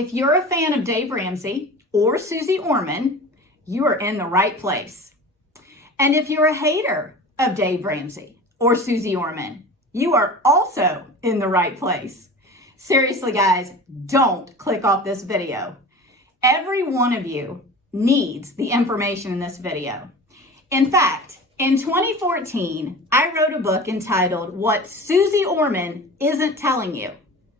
If you're a fan of Dave Ramsey or Suze Orman, you are in the right place. And if you're a hater of Dave Ramsey or Suze Orman, you are also in the right place. Seriously, guys, don't click off this video. Every one of you needs the information in this video. In fact, in 2014, I wrote a book entitled What Suze Orman Isn't Telling You.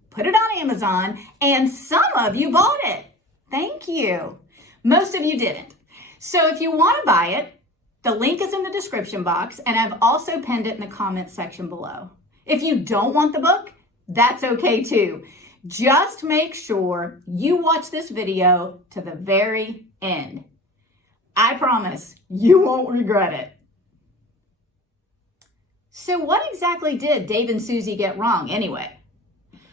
Put it on Amazon, and some of you bought it. Thank you. Most of you didn't. So if you want to buy it, the link is in the description box, and I've also pinned it in the comments section below. If you don't want the book, that's okay too. Just make sure you watch this video to the very end. I promise you won't regret it. So what exactly did Dave and Suze get wrong anyway?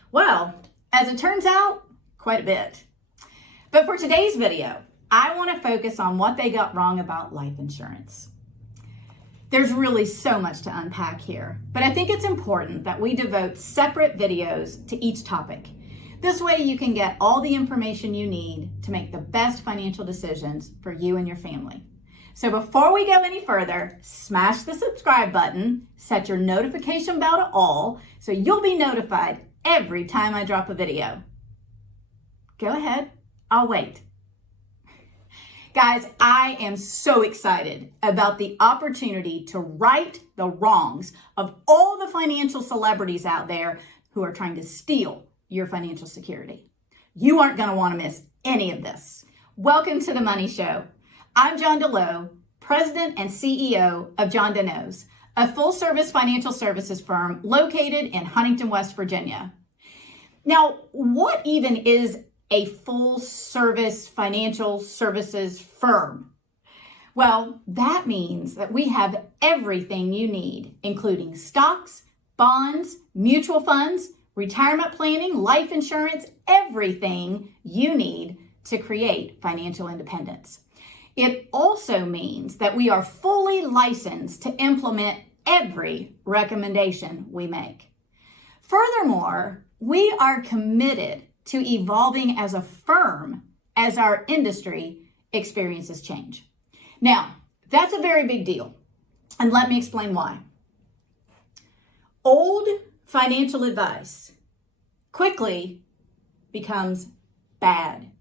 Well, as it turns out, quite a bit. But for today's video, I want to focus on what they got wrong about life insurance. There's really so much to unpack here, but I think it's important that we devote separate videos to each topic. This way you can get all the information you need to make the best financial decisions for you and your family. So before we go any further, smash the subscribe button, set your notification bell to all so you'll be notified every time I drop a video. Go ahead, I'll wait. Guys, I am so excited about the opportunity to right the wrongs of all the financial celebrities out there who are trying to steal your financial security. You aren't going to want to miss any of this. Welcome to the Money Show. I'm JondaKnows, President and CEO of JondaKnows, a full-service financial services firm located in Huntington, West Virginia. Now, what even is a full-service financial services firm? Well, that means that we have everything you need, including stocks, bonds, mutual funds, retirement planning, life insurance, everything you need to create financial independence. It also means that we are fully licensed to implement every recommendation we make. Furthermore, we are committed to evolving as a firm as our industry experiences change. Now, that's a very big deal, and let me explain why. Old financial advice quickly becomes bad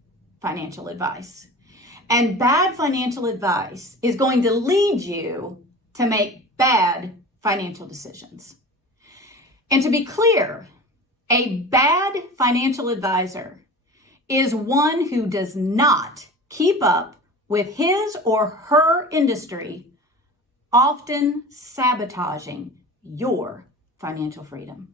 financial advice. And bad financial advice is going to lead you to make bad financial decisions. And to be clear, a bad financial advisor is one who does not keep up with his or her industry, often sabotaging your financial freedom.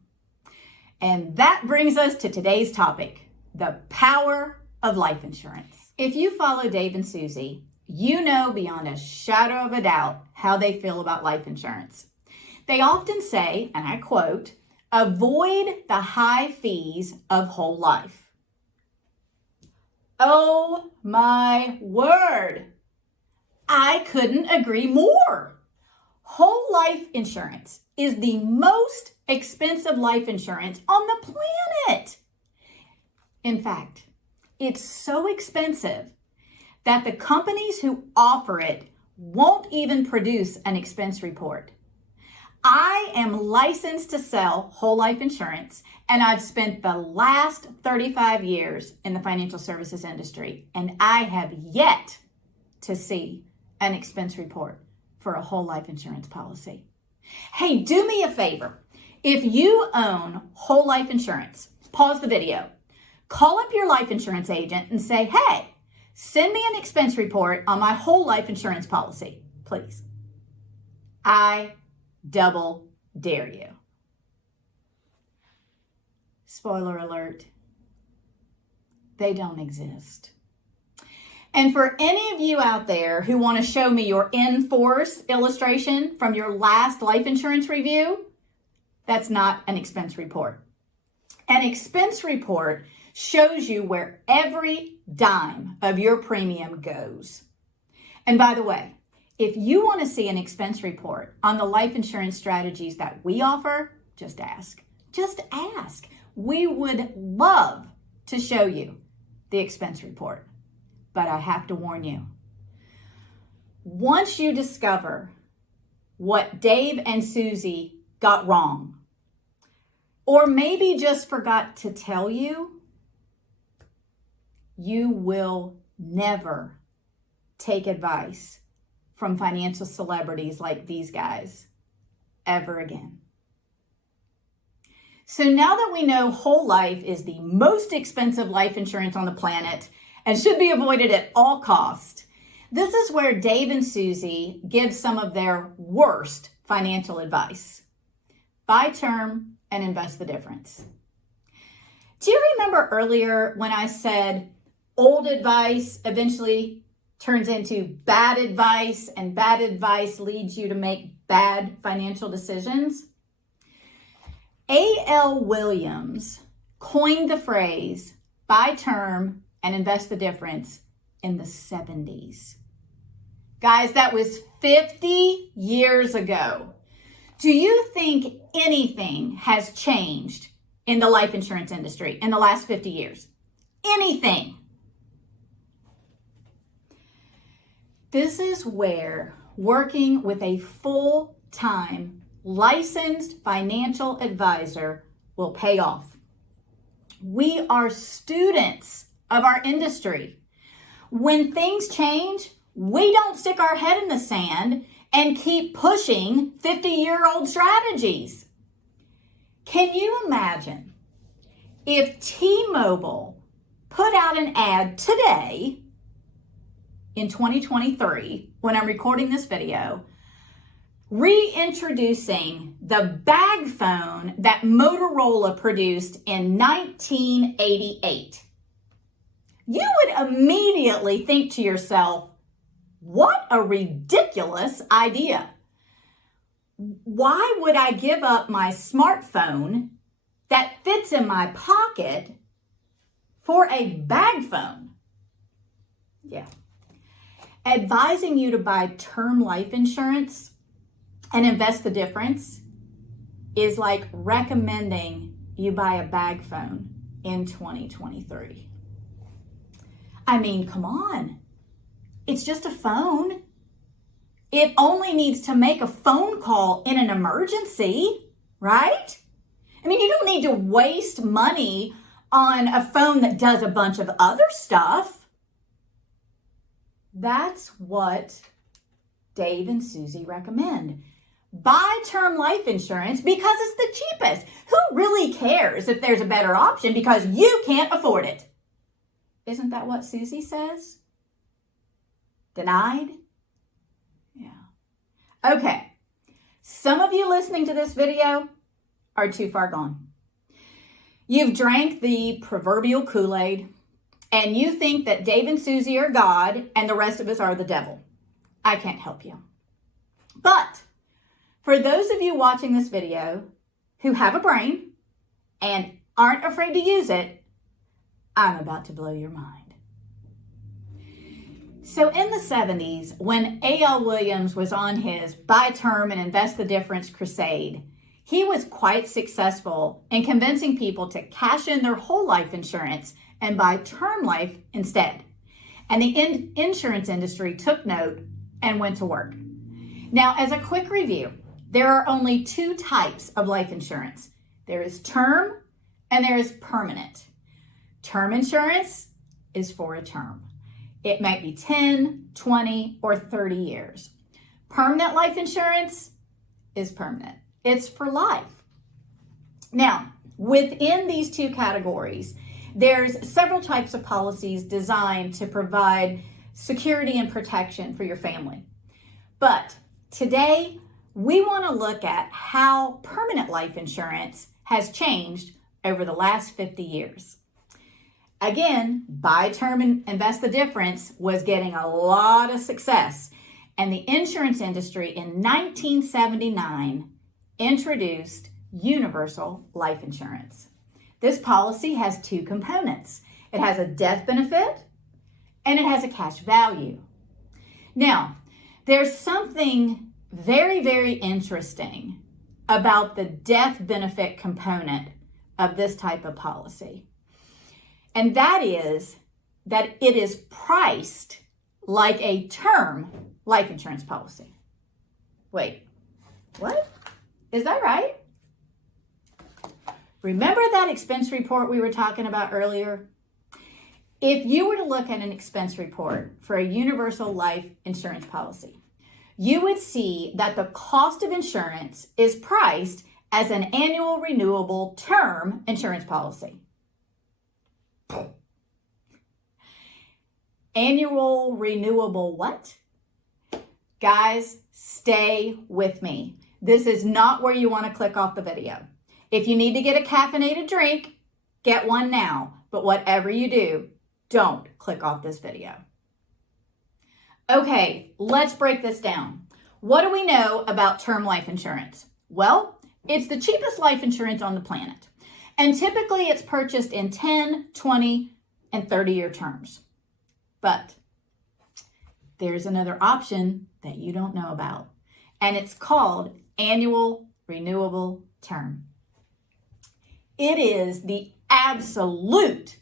And that brings us to today's topic, the power of life insurance. If you follow Dave and Suze, you know beyond a shadow of a doubt how they feel about life insurance. They often say, and I quote, "Avoid the high fees of whole life." Oh my word! I couldn't agree more. Whole life insurance is the most expensive life insurance on the planet. In fact, it's so expensive that the companies who offer it won't even produce an expense report. I am licensed to sell whole life insurance, and I've spent the last 35 years in the financial services industry, and I have yet to see an expense report for a whole life insurance policy. Hey, do me a favor. If you own whole life insurance, pause the video. Call up your life insurance agent and say, "Hey, send me an expense report on my whole life insurance policy, please." I double dare you. Spoiler alert, they don't exist. And for any of you out there who want to show me your in-force illustration from your last life insurance review, that's not an expense report. An expense report shows you where every dime of your premium goes. And by the way, if you want to see an expense report on the life insurance strategies that we offer, just ask. Just ask. We would love to show you the expense report. But I have to warn you, once you discover what Dave and Suze got wrong, or maybe just forgot to tell you, you will never take advice from financial celebrities like these guys ever again. So now that we know whole life is the most expensive life insurance on the planet and should be avoided at all costs, this is where Dave and Suze give some of their worst financial advice. Buy term and invest the difference. Do you remember earlier when I said old advice eventually turns into bad advice and bad advice leads you to make bad financial decisions? A.L. Williams coined the phrase buy term and invest the difference in the 70s. Guys, that was 50 years ago. Do you think anything has changed in the life insurance industry in the last 50 years? Anything? This is where working with a full-time licensed financial advisor will pay off. We are students of our industry. When things change, we don't stick our head in the sand and keep pushing 50-year-old strategies. Can you imagine if T-Mobile put out an ad today in 2023, when I'm recording this video, reintroducing the bag phone that Motorola produced in 1988. You would immediately think to yourself, what a ridiculous idea. Why would I give up my smartphone that fits in my pocket for a bag phone? Yeah. Advising you to buy term life insurance and invest the difference is like recommending you buy a bag phone in 2023. I mean, come on. It's just a phone. It only needs to make a phone call in an emergency, right? I mean, you don't need to waste money on a phone that does a bunch of other stuff. That's what Dave and Suze recommend. Buy term life insurance because it's the cheapest. Who really cares if there's a better option because you can't afford it? Isn't that what Suze says? Denied? Yeah. Okay. Some of you listening to this video are too far gone. You've drank the proverbial Kool-Aid and you think that Dave and Suze are God and the rest of us are the devil. I can't help you. But for those of you watching this video who have a brain and aren't afraid to use it, I'm about to blow your mind. So in the 70s, when A.L. Williams was on his buy term and invest the difference crusade, he was quite successful in convincing people to cash in their whole life insurance and buy term life instead. And the insurance industry took note and went to work. Now, as a quick review, there are only two types of life insurance. There is term and there is permanent. Term insurance is for a term. It might be 10, 20, or 30 years. Permanent life insurance is permanent. It's for life. Now, within these two categories, there's several types of policies designed to provide security and protection for your family. But today, we want to look at how permanent life insurance has changed over the last 50 years. Again, buy term and invest the difference was getting a lot of success, and the insurance industry in 1979 introduced universal life insurance. This policy has two components. It has a death benefit and it has a cash value. Now, there's something very, very interesting about the death benefit component of this type of policy. And that is that it is priced like a term life insurance policy. Wait, what? Is that right? Remember that expense report we were talking about earlier? If you were to look at an expense report for a universal life insurance policy, you would see that the cost of insurance is priced as an annual renewable term insurance policy. Annual renewable what? Guys, stay with me. This is not where you want to click off the video. If you need to get a caffeinated drink, get one now. But whatever you do, don't click off this video. Okay, let's break this down. What do we know about term life insurance? Well, it's the cheapest life insurance on the planet. And typically it's purchased in 10, 20, and 30-year terms. But there's another option that you don't know about, and it's called annual renewable term. It is the absolute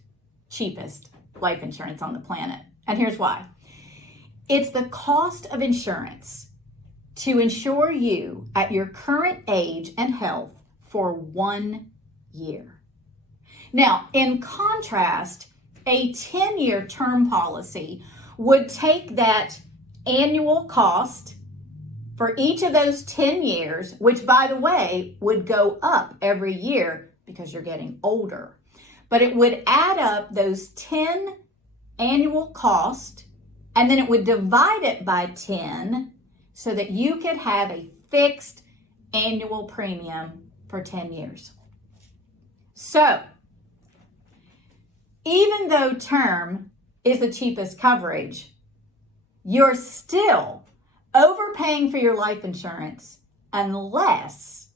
cheapest life insurance on the planet. And here's why. It's the cost of insurance to insure you at your current age and health for 1 year. Now, in contrast, a 10-year term policy would take that annual cost for each of those 10 years, which, by the way, would go up every year because you're getting older. But it would add up those 10 annual cost, and then it would divide it by 10 so that you could have a fixed annual premium for 10 years. So, even though term is the cheapest coverage, you're still overpaying for your life insurance unless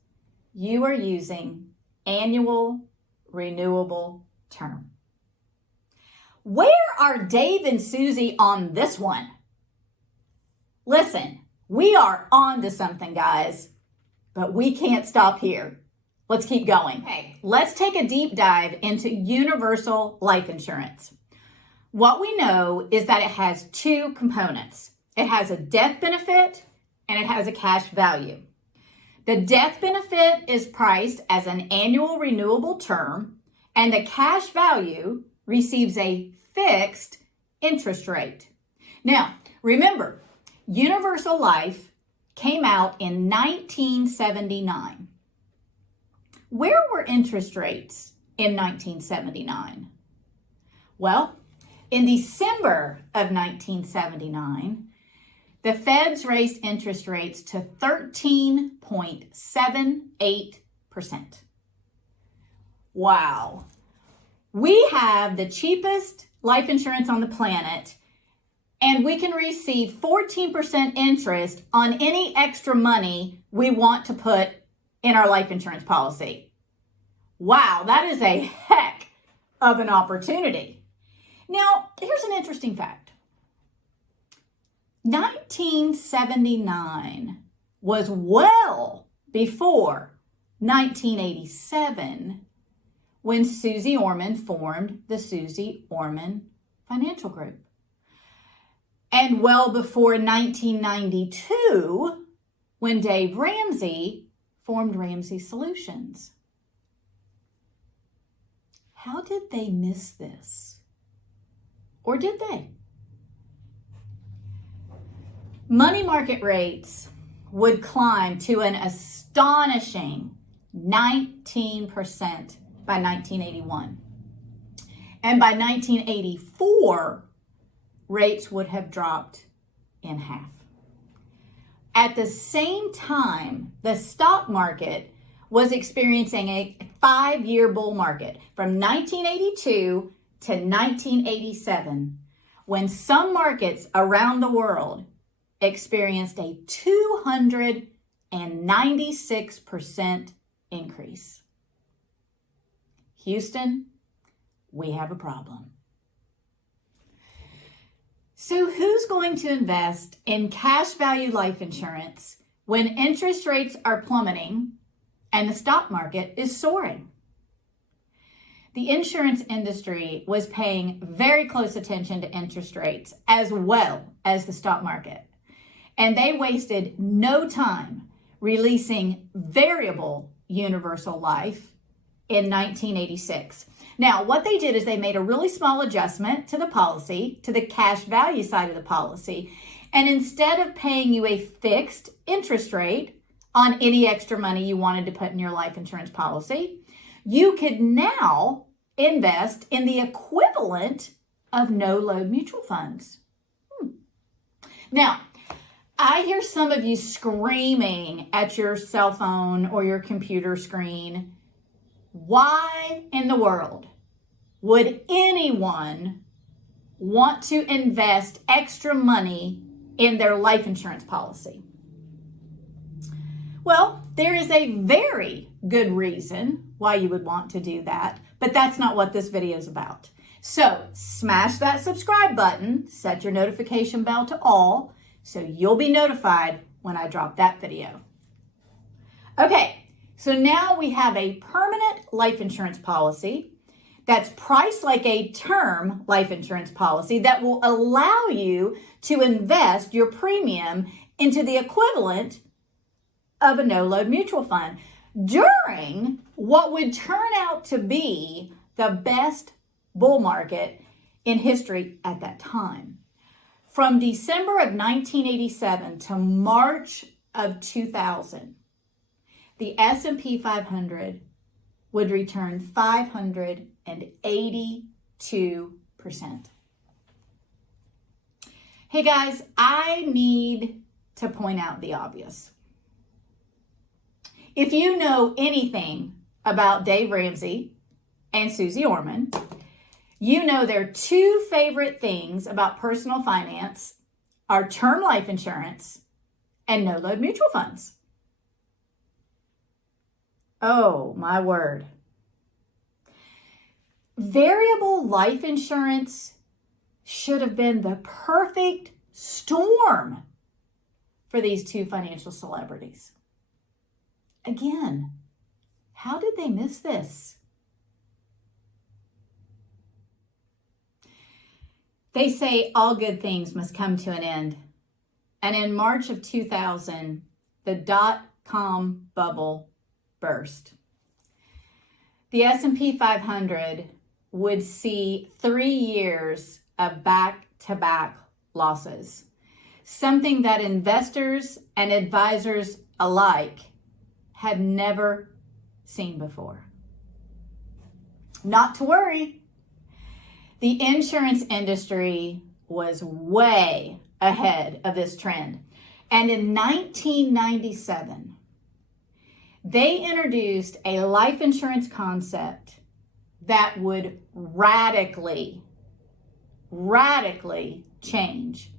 you are using annual renewable term. Where are Dave and Suze on this one? Listen, we are on to something, guys, but we can't stop here. Let's keep going. Okay, let's take a deep dive into universal life insurance. What we know is that it has two components. It has a death benefit and it has a cash value. The death benefit is priced as an annual renewable term, and the cash value receives a fixed interest rate. Now, remember, universal life came out in 1979. Where were interest rates in 1979? Well, in December of 1979, the Feds raised interest rates to 13.78%. Wow. We have the cheapest life insurance on the planet, and we can receive 14% interest on any extra money we want to put in our life insurance policy. Wow, that is a heck of an opportunity. Now, here's an interesting fact. 1979 was well before 1987 when Suze Orman formed the Suze Orman Financial Group. And well before 1992 when Dave Ramsey formed Ramsey Solutions. How did they miss this? Or did they? Money market rates would climb to an astonishing 19% by 1981. And by 1984, rates would have dropped in half. At the same time, the stock market was experiencing a 5-year bull market from 1982 to 1987, when some markets around the world experienced a 296% increase. Houston, we have a problem. So who's going to invest in cash value life insurance when interest rates are plummeting and the stock market is soaring? the insurance industry was paying very close attention to interest rates as well as the stock market. And they wasted no time releasing variable universal life in 1986. Now, what they did is they made a really small adjustment to the policy, to the cash value side of the policy. And instead of paying you a fixed interest rate on any extra money you wanted to put in your life insurance policy, you could now invest in the equivalent of no-load mutual funds. Now, I hear some of you screaming at your cell phone or your computer screen, why in the world would anyone want to invest extra money in their life insurance policy? Well, there is a very good reason why you would want to do that, but that's not what this video is about. So smash that subscribe button, set your notification bell to all, so you'll be notified when I drop that video. Okay, so now we have a permanent life insurance policy that's priced like a term life insurance policy that will allow you to invest your premium into the equivalent of a no-load mutual fund during what would turn out to be the best bull market in history at that time. From December of 1987 to March of 2000, the S&P 500 would return 582%. Hey guys, I need to point out the obvious. If you know anything about Dave Ramsey and Suze Orman, you know their two favorite things about personal finance are term life insurance and no-load mutual funds. Oh, my word. Variable life insurance should have been the perfect storm for these two financial celebrities. Again, how did they miss this? They say all good things must come to an end. And in March of 2000, the dot-com bubble burst. The S&P 500 would see 3 years of back-to-back losses, something that investors and advisors alike had never seen before. Not to worry. The insurance industry was way ahead of this trend. And in 1997, they introduced a life insurance concept that would radically change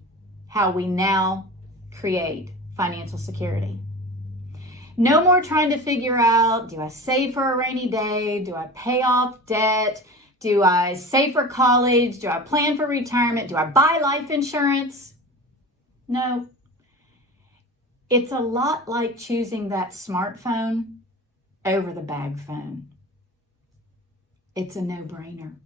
how we now create financial security. No more trying to figure out, do I save for a rainy day? Do I pay off debt? Do I save for college? Do I plan for retirement? Do I buy life insurance? No. It's a lot like choosing that smartphone over the bag phone. It's a no-brainer.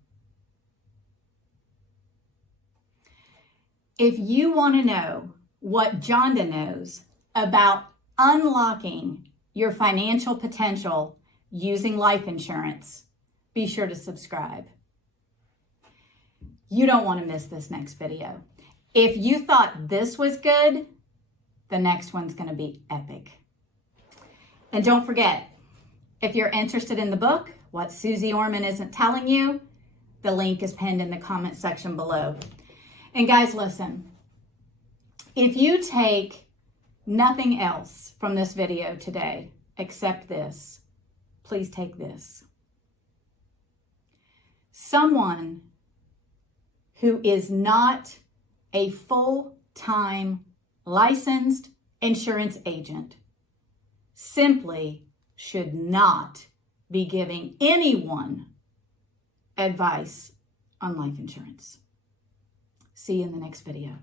If you want to know what Jonda knows about unlocking your financial potential using life insurance, be sure to subscribe. You don't want to miss this next video. If you thought this was good, the next one's going to be epic. And don't forget, if you're interested in the book, What Suze Orman Isn't Telling You, the link is pinned in the comment section below. And guys, listen, if you take nothing else from this video today except this, please take this. Someone who is not a full-time licensed insurance agent simply should not be giving anyone advice on life insurance. See you in the next video.